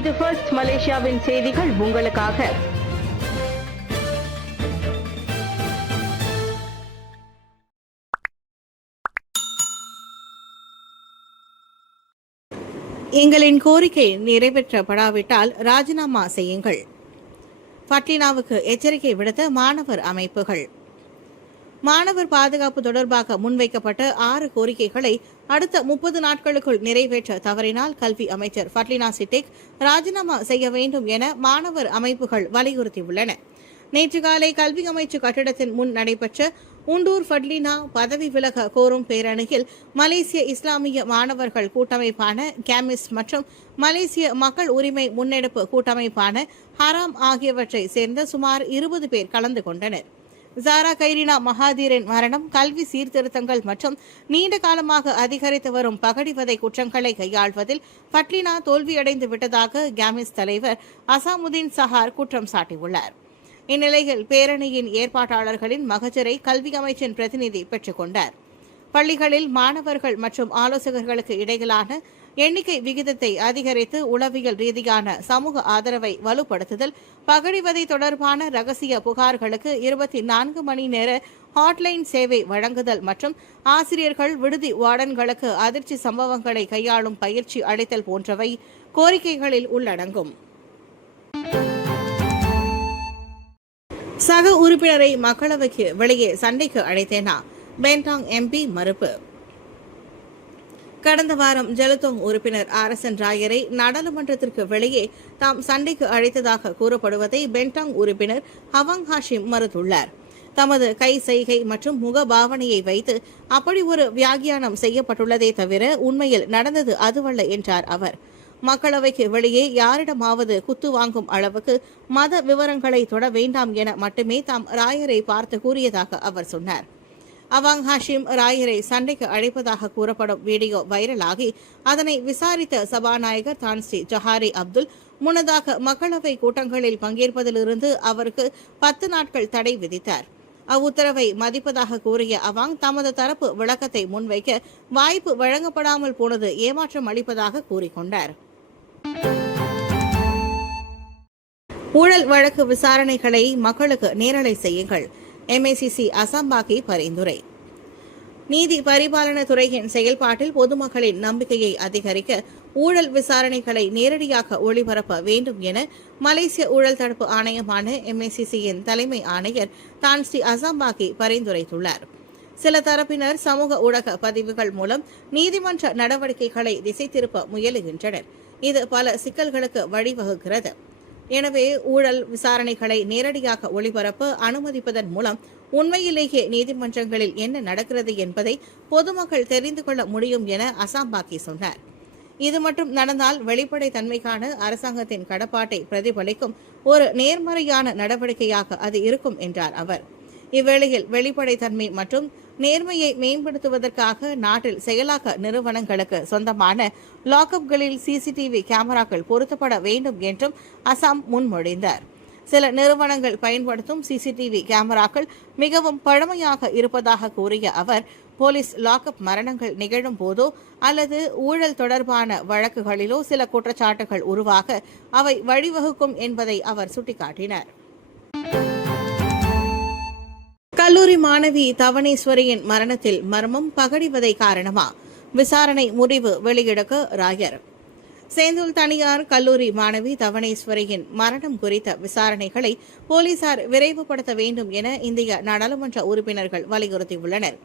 இது ஃபர்ஸ்ட் மலேசியாவின் செய்திகள் உங்களுக்காக. எங்களின் கோரிக்கை நிறைவேற்றப்படாவிட்டால் ராஜினாமா செய்யுங்கள். பட்லினாவுக்கு எச்சரிக்கை விடுத்த மாணவர் அமைப்புகள். மாணவர் பாதுகாப்பு தொடர்பாக முன்வைக்கப்பட்ட 6 கோரிக்கைகளை அடுத்த 30 நாட்களுக்குள் நிறைவேற்ற தவறினால் கல்வி அமைச்சர் ஃபட்லினா சிட்டிக் ராஜினாமா செய்ய வேண்டும் என மாணவர் அமைப்புகள் வலியுறுத்தியுள்ளன. நேற்று காலை கல்வி அமைச்சு கட்டிடத்தின் முன் நடைபெற்ற உண்டூர் ஃபட்லினா பதவி விலக கோரும் பேரணியில் மலேசிய இஸ்லாமிய மாணவர்கள் கூட்டமைப்பான கேமிஸ் மற்றும் மலேசிய மக்கள் உரிமை முன்னெடுப்பு கூட்டமைப்பான ஹராம் ஆகியவற்றை சேர்ந்த சுமார் 20 பேர் கலந்து கொண்டனர். ஜாரா கைரினா மகாதீரின் மரணம், கல்வி சீர்திருத்தங்கள் மற்றும் நீண்ட காலமாக அதிகரித்து வரும் பகடிவதை குற்றங்களை கையாள்வதில் ஃபட்லினா தோல்வியடைந்து விட்டதாக கேமிஸ் தலைவர் அசாமுதீன் சஹார் குற்றம் சாட்டியுள்ளார். இந்நிலையில் பேரணியின் ஏற்பாட்டாளர்களின் மகஜரை கல்வி அமைச்சின் பிரதிநிதி பெற்றுக் கொண்டார். பள்ளிகளில் மாணவர்கள் மற்றும் ஆலோசகர்களுக்கு இடையிலான எண்ணிக்கை விகிதத்தை அதிகரித்து உளவியல் ரீதியான சமூக ஆதரவை வலுப்படுத்துதல், பகடிவதை தொடர்பான ரகசிய புகார்களுக்கு 24 மணி நேர ஹாட்லைன் சேவை வழங்குதல் மற்றும் ஆசிரியர்கள், விடுதி வார்டன்களுக்கு அதிர்ச்சி சம்பவங்களை கையாளும் பயிற்சி அளித்தல் போன்றவை கோரிக்கைகளில் உள்ளடங்கும். சக உறுப்பினரை மக்களவைக்கு வெளியே சண்டைக்கு அழைத்தேனா? பென்டாங் எம்பி மறுப்பு. கடந்த வாரம் ஜெலுத்தோங் உறுப்பினர் RSN ராயரை நாடாளுமன்றத்திற்கு வெளியே தாம் சண்டைக்கு அழைத்ததாக கூறப்படுவதை பென்டாங் உறுப்பினர் ஹவாங் ஹாஷிம் மறுத்துள்ளார். தமது கை செய்கை மற்றும் முகபாவனையை வைத்து அப்படி ஒரு வியாகியானம் செய்யப்பட்டுள்ளதே தவிர உண்மையில் நடந்தது அதுவல்ல என்றார் அவர். மக்களவைக்கு வெளியே யாரிடமாவது குத்து வாங்கும் அளவுக்கு மத விவரங்களை தொட வேண்டாம் என மட்டுமே தாம் ராயரை பார்த்து கூறியதாக அவர் சொன்னார். அவாங் ஹாஷிம் ராயரை சண்டைக்கு அழைப்பதாக கூறப்படும் வீடியோ வைரலாகி அதனை விசாரித்த சபாநாயகர் தான்ஸ்ரீ ஜஹாரி அப்துல் முன்னதாக மக்களவை கூட்டங்களில் பங்கேற்பதிலிருந்து அவருக்கு 10 நாட்கள் தடை விதித்தார். அவ்வுத்தரவை மதிப்பதாக கூறிய அவாங் தமது தரப்பு விளக்கத்தை முன்வைக்க வாய்ப்பு வழங்கப்படாமல் போனது ஏமாற்றம் அளிப்பதாக கூறிக்கொண்டார். ஊழல் வழக்கு விசாரணைகளை மக்களுக்கு நேரலை செய்யுங்கள். MACC அசாம்பாக்கி பரிந்துரை. நீதி பரிபாலன துறையின் செயல்பாட்டில் பொதுமக்களின் நம்பிக்கையை அதிகரிக்க ஊழல் விசாரணைகளை நேரடியாக ஒளிபரப்ப வேண்டும் என மலேசிய ஊழல் தடுப்பு ஆணையமான MACC-யின் தலைமை ஆணையர் தான்ஸ்ரீ அசாம்பாக்கி பரிந்துரைத்துள்ளார். சில தரப்பினர் சமூக ஊடக பதிவுகள் மூலம் நீதிமன்ற நடவடிக்கைகளை திசை திருப்ப முயலுகின்றனர். இது பல சிக்கல்களுக்கு வழிவகுக்கிறது. எனவே ஊழல் விசாரணைகளை நேரடியாக ஒளிபரப்ப அனுமதிப்பதன் மூலம் உண்மையிலேயே நீதிமன்றங்களில் என்ன நடக்கிறது என்பதை பொதுமக்கள் தெரிந்து கொள்ள முடியும் என அசாம்பாக்கி சொன்னார். இது மட்டும் நடந்தால் வெளிப்படை தன்மைக்கான அரசாங்கத்தின் கடப்பாட்டை பிரதிபலிக்கும் ஒரு நேர்மறையான நடவடிக்கையாக அது இருக்கும் என்றார் அவர். இவ்வேளையில் வெளிப்படைத்தன்மை மற்றும் நேர்மையை மேம்படுத்துவதற்காக நாட்டில் செயலாக்க நிறுவனங்களுக்கு சொந்தமான லாக்அப்களில் CCTV கேமராக்கள் பொருத்தப்பட வேண்டும் என்றும் அசாம் முன்மொழிந்தார். சில நிறுவனங்கள் பயன்படுத்தும் CCTV கேமராக்கள் மிகவும் பழமையாக இருப்பதாக கூறிய அவர், போலீஸ் லாக்அப் மரணங்கள் நிகழும் போதோ அல்லது ஊழல் தொடர்பான வழக்குகளிலோ சில குற்றச்சாட்டுகள் உருவாக அவை வழிவகுக்கும் என்பதை அவர் சுட்டிக்காட்டினார். கல்லூரி மாணவி தவணேஸ்வரியின் மரணத்தில் மர்மம், பகடிவதை காரணமா? விசாரணை முடிவு வெளியிடக்க ராயர். சேந்தூல் தனியார் கல்லூரி மாணவி தவணேஸ்வரியின் மரணம் குறித்த விசாரணைகளை போலீசார் விரைவுபடுத்த வேண்டும் என இந்திய நாடாளுமன்ற உறுப்பினர்கள் வலியுறுத்தியுள்ளனர்.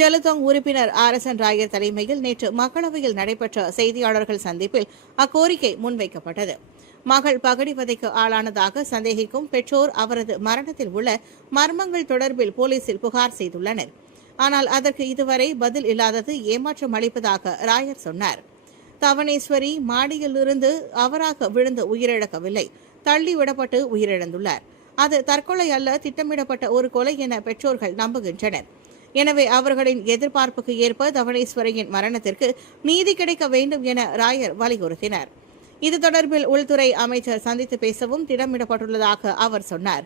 ஜெலுத்தோங் உறுப்பினர் RSN ராயர் தலைமையில் நேற்று மக்களவையில் நடைபெற்ற செய்தியாளர்கள் சந்திப்பில் அக்கோரிக்கை முன்வைக்கப்பட்டது. மகள் பகடிவதைக்கு ஆளானதாக சந்தேகிக்கும் பெற்றோர் அவரது மரணத்தில் உள்ள மர்மங்கள் தொடர்பில் போலீசில் புகார் செய்துள்ளனர். ஆனால் அதற்கு இதுவரை பதில் இல்லாதது ஏமாற்றம் அளிப்பதாக ராயர் சொன்னார். தவணேஸ்வரி மாடியிலிருந்து அவராக விழுந்து உயிரிழக்கவில்லை, தள்ளிவிடப்பட்டு உயிரிழந்துள்ளார். அது தற்கொலை அல்ல, திட்டமிடப்பட்ட ஒரு கொலை என பெற்றோர்கள் நம்புகின்றனர். எனவே அவர்களின் எதிர்பார்ப்புக்கு ஏற்ப தவணேஸ்வரியின் மரணத்திற்கு நீதி கிடைக்க வேண்டும் என ராயர் வலியுறுத்தினார். இது தொடர்பில் உள்துறை அமைச்சர் சந்தித்து பேசவும் திட்டமிடப்பட்டுள்ளதாக அவர் சொன்னார்.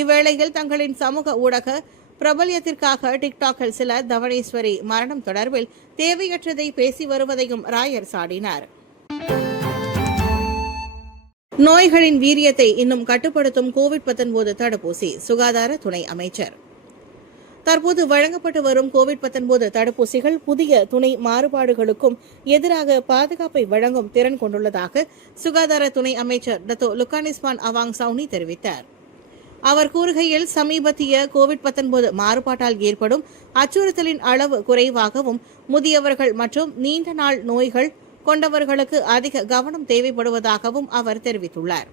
இவ்வேளையில் தங்களின் சமூக ஊடக பிரபல்யத்திற்காக டிக்டாக்கில் சிலர் தவணேஸ்வரி மரணம் தொடர்பில் தேவையற்றதை பேசி வருவதையும் ராயர் சாடினார். நோய்களின் வீரியத்தை இன்னும் கட்டுப்படுத்தும் கோவிட்-19 தடுப்பூசி சுகாதார துணை அமைச்சர். தற்போது வழங்கப்பட்டு வரும் கோவிட்-19 தடுப்பூசிகள் புதிய துணை மாறுபாடுகளுக்கும் எதிராக பாதுகாப்பை வழங்கும் திறன் கொண்டுள்ளதாக சுகாதார துணை அமைச்சர் டத்தோ லுக்கானிஸ்மான் அவாங் சவுனி தெரிவித்தார். அவர் கூறுகையில், சமீபத்திய கோவிட்-19 மாறுபாட்டால் ஏற்படும் அச்சுறுத்தலின் அளவு குறைவாகவும் முதியவர்கள் மற்றும் நீண்ட நாள் நோய்கள் கொண்டவர்களுக்கு அதிக கவனம் தேவைப்படுவதாகவும் அவர் தெரிவித்துள்ளார்.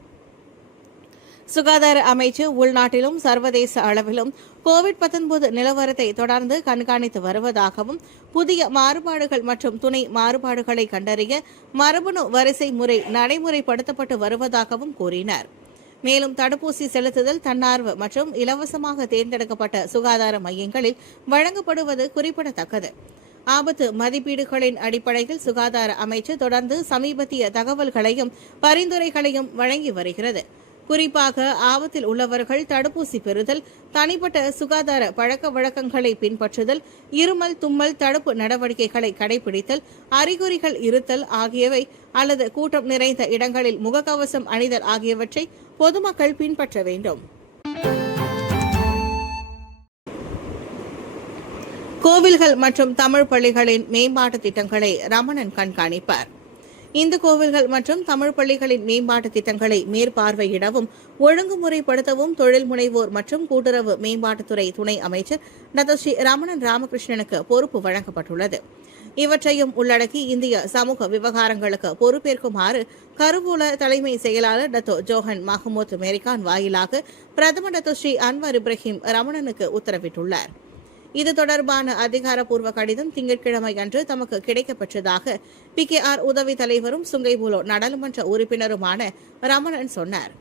சுகாதார அமைச்சு உள்நாட்டிலும் சர்வதேச அளவிலும் கோவிட்-19 நிலவரத்தை தொடர்ந்து கண்காணித்து வருவதாகவும் புதிய மாறுபாடுகள் மற்றும் துணை மாறுபாடுகளை கண்டறிய மரபணு வரிசை முறை நடைமுறைப்படுத்தப்பட்டு வருவதாகவும் கூறினார். மேலும் தடுப்பூசி செலுத்துதல் தன்னார்வ மற்றும் இலவசமாக தேர்ந்தெடுக்கப்பட்ட சுகாதார மையங்களில் வழங்கப்படுவது குறிப்பிடத்தக்கது. ஆபத்து மதிப்பீடுகளின் அடிப்படையில் சுகாதார அமைச்சு தொடர்ந்து சமீபத்திய தகவல்களையும் பரிந்துரைகளையும் வழங்கி வருகிறது. குறிப்பாக ஆபத்தில் உள்ளவர்கள் தடுப்பூசி பெறுதல், தனிப்பட்ட சுகாதார பழக்க வழக்கங்களை பின்பற்றுதல், இருமல் தும்மல் தடுப்பு நடவடிக்கைகளை கடைபிடித்தல், அறிகுறிகள் இருத்தல் ஆகியவை அல்லது கூட்டம் நிறைந்த இடங்களில் முகக்கவசம் அணிதல் ஆகியவற்றை பொதுமக்கள் பின்பற்ற வேண்டும். கோவில்கள் மற்றும் தமிழ் பள்ளிகளின் மேம்பாட்டு திட்டங்களை ரமணன் கண்காணிப்பார். இந்து கோவில்கள் மற்றும் தமிழ் பள்ளிகளின் மேம்பாட்டு திட்டங்களை மேற்பார்வையிடவும் ஒழுங்குமுறைப்படுத்தவும் தொழில் முனைவோர் மற்றும் கூட்டுறவு மேம்பாட்டுத்துறை துணை அமைச்சர் டத்தோ ஸ்ரீ ரமணன் ராமகிருஷ்ணனுக்கு பொறுப்பு வழங்கப்பட்டுள்ளது. இவற்றையும் உள்ளடக்கி இந்திய சமூக விவகாரங்களுக்கு பொறுப்பேற்குமாறு கருவூல தலைமை செயலாளர் டத்தோ ஜோஹன் மஹமூத் மெரிகான் வாயிலாக பிரதமர் டத்தோ ஸ்ரீ அன்வர் இப்ராஹிம் ரமணனுக்கு உத்தரவிட்டுள்ளார். இது தொடர்பான அதிகாரப்பூர்வ கடிதம் திங்கட்கிழமை அன்று தமக்கு கிடைக்கப்பெற்றதாக PKR உதவி தலைவரும் சுங்கைபுலோ நாடாளுமன்ற உறுப்பினருமான ரமணன் சொன்னார்.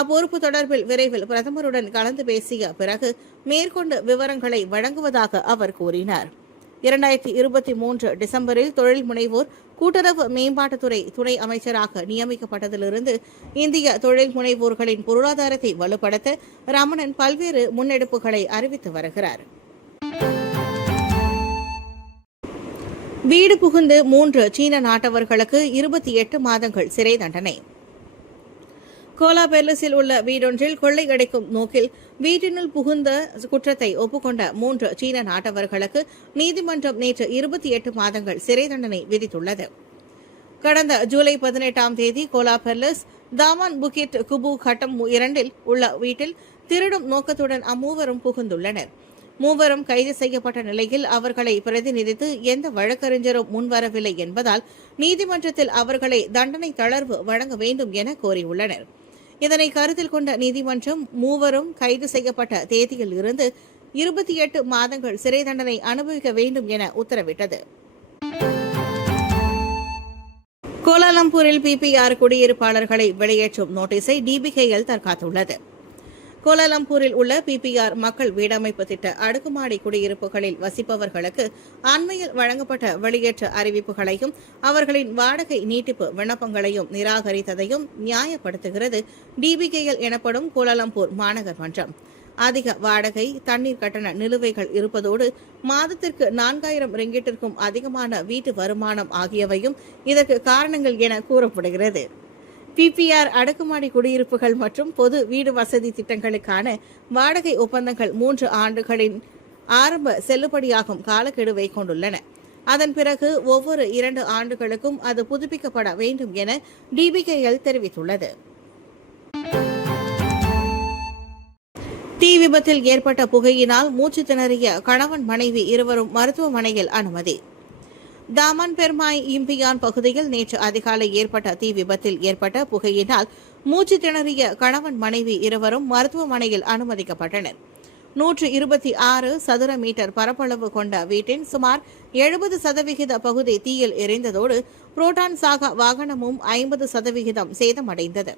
அப்பொறுப்பு தொடர்பில் விரைவில் பிரதமருடன் கலந்து பேசிய பிறகு மேற்கொண்டு விவரங்களை வழங்குவதாக அவர் கூறினார். 2023 டிசம்பரில் தொழில் முனைவோர் கூட்டுறவு மேம்பாட்டுத்துறை துணை அமைச்சராக நியமிக்கப்பட்டதிலிருந்து இந்திய தொழில் முனைவோர்களின் பொருளாதாரத்தை வலுப்படுத்த ரமணன் பல்வேறு முன்னெடுப்புகளை அறிவித்து வருகிறார். வீடு புகுந்து 3 சீன நாட்டவர்களுக்கு 28 மாதங்கள் சிறை தண்டனை. கோலா பெர்லிஸில் உள்ள வீடொன்றில் கொள்ளையடிக்கும் நோக்கில் வீட்டினுள் புகுந்த குற்றத்தை ஒப்புக்கொண்ட 3 சீன நாட்டவர்களுக்கு நீதிமன்றம் நேற்று 28 மாதங்கள் சிறை தண்டனை விதித்துள்ளது. கடந்த ஜூலை 18ஆம் தேதி கோலா பெர்லிஸ் தாமான் புகிட் குபு கட்டம் 2இல் உள்ள வீட்டில் திருடும் நோக்கத்துடன் அம்மூவரும் புகுந்துள்ளனர். மூவரும் கைது செய்யப்பட்ட நிலையில் அவர்களை பிரதிநிதித்து எந்த வழக்கறிஞரும் முன்வரவில்லை என்பதால் நீதிமன்றத்தில் அவர்களை தண்டனை தளர்வு வழங்க வேண்டும் என கோரியுள்ளனர். இதனை கருத்தில் கொண்ட நீதிமன்றம் மூவரும் கைது செய்யப்பட்ட தேதியில் இருந்து 28 மாதங்கள் சிறை தண்டனை அனுபவிக்க வேண்டும் என உத்தரவிட்டது. கோலாலம்பூரில் PPR குடியிருப்பாளர்களை வெளியேற்றும் நோட்டீஸை DBKL தற்காத்துள்ளது. கோலாலம்பூரில் உள்ள PPR மக்கள் வீடமைப்பு திட்ட அடுக்குமாடி குடியிருப்புகளில் வசிப்பவர்களுக்கு அண்மையில் வழங்கப்பட்ட வெளியேற்ற அறிவிப்புகளையும் அவர்களின் வாடகை நீட்டிப்பு விண்ணப்பங்களையும் நிராகரித்ததையும் நியாயப்படுத்துகிறது DBKL எனப்படும் கோலாலம்பூர் மாநகர் மன்றம். அதிக வாடகை, தண்ணீர் கட்டண நிலுவைகள் இருப்பதோடு மாதத்திற்கு 4000 ரிங்கிட்டிற்கும் அதிகமான வீட்டு வருமானம் ஆகியவையும் இதற்கு காரணங்கள் என கூறப்படுகிறது. PPR அடுக்குமாடி குடியிருப்புகள் மற்றும் பொது வீடு வசதி திட்டங்களுக்கான வாடகை ஒப்பந்தங்கள் 3 ஆண்டுகளின் ஆரம்ப செல்லுபடியாகும் காலக்கெடுவை கொண்டுள்ளன. அதன் பிறகு ஒவ்வொரு 2 ஆண்டுகளுக்கும் அது புதுப்பிக்கப்பட வேண்டும் என DBKL தெரிவித்துள்ளது. தீ விபத்தில் ஏற்பட்ட புகையினால் மூச்சு திணறிய கணவன் மனைவி இருவரும் மருத்துவமனையில் அனுமதி. தாமன் பெர்மாய் இம்பியான் பகுதியில் நேற்று அதிகாலை ஏற்பட்ட தீ விபத்தில் ஏற்பட்ட புகையினால் மூச்சு திணறிய கணவன் மனைவி இருவரும் மருத்துவமனையில் அனுமதிக்கப்பட்டனர். 126 சதுர மீட்டர் பரப்பளவு கொண்ட வீட்டின் சுமார் 70% பகுதி தீயில் எரிந்ததோடு புரோட்டான் சாகா வாகனமும் 50% சேதமடைந்தது.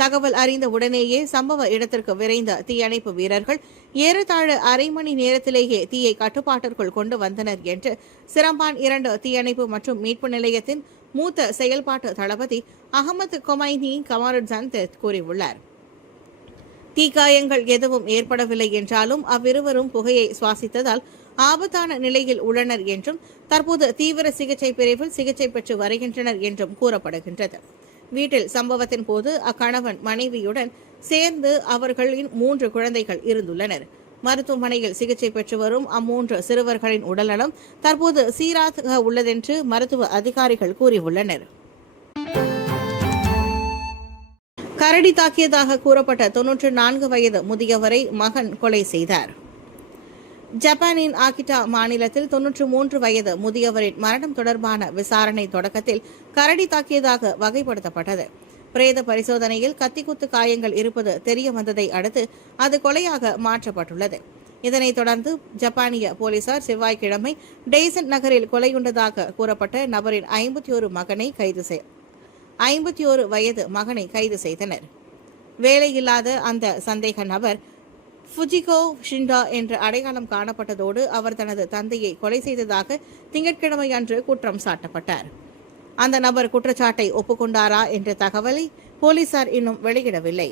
தகவல் அறிந்த உடனேயே சம்பவ இடத்திற்கு விரைந்த தீயணைப்பு வீரர்கள் ஏறத்தாழ அரை மணி நேரத்திலேயே தீயை கட்டுப்பாட்டிற்குள் கொண்டு வந்தனர் என்று சிரம்பான் 2 தீயணைப்பு மற்றும் மீட்பு நிலையத்தின் மூத்த செயல்பாட்டு தளபதி அகமது கொமைனி கமாருட்ஜான் கூறியுள்ளார். தீக்காயங்கள் எதுவும் ஏற்படவில்லை என்றாலும் அவ்விருவரும் புகையை சுவாசித்ததால் ஆபத்தான நிலையில் உள்ளனர் என்றும் தற்போது தீவிர சிகிச்சை பிரிவில் சிகிச்சை பெற்று வருகின்றனர் என்றும் கூறப்படுகின்றது. வீட்டில் சம்பவத்தின் போது அக்கணவன் மனைவியுடன் சேர்ந்து அவர்களின் 3 குழந்தைகள் இருந்துள்ளனர். மருத்துவமனையில் சிகிச்சை பெற்று வரும் அம்மூன்று சிறுவர்களின் உடல்நலம் தற்போது சீராக உள்ளதென்று மருத்துவ அதிகாரிகள் கூறியுள்ளனர். கரடி தாக்கியதாக கூறப்பட்ட 94 வயது முதியவரை மகன் கொலை செய்தார். ஜப்பானின் ஆகிட்டா மாநிலத்தில் 93 வயது முதியவரின் மரணம் தொடர்பான விசாரணை தொடக்கத்தில் கரடி தாக்கியதாக வகைப்படுத்தப்பட்டது. பிரேத பரிசோதனையில் கத்திக்குத்து காயங்கள் இருப்பது தெரிய வந்ததை அடுத்து அது கொலையாக மாற்றப்பட்டுள்ளது. இதனைத் தொடர்ந்து ஜப்பானிய போலீசார் செவ்வாய்க்கிழமை டெய்சன் நகரில் கொலையுண்டதாக கூறப்பட்ட நபரின் 51 வயது மகனை கைது செய்தனர். வேலையில்லாத அந்த சந்தேக நபர் ஃபுஜிகோ ஷிண்டா என்று அடையாளம் காணப்பட்டதோடு அவர் தனது தந்தையை கொலை செய்ததாக திங்கட்கிழமை அன்று குற்றம் சாட்டப்பட்டார். அந்த நபர் குற்றச்சாட்டை ஒப்புக்கொண்டாரா என்ற தகவலை போலீசார் இன்னும் வெளியிடவில்லை.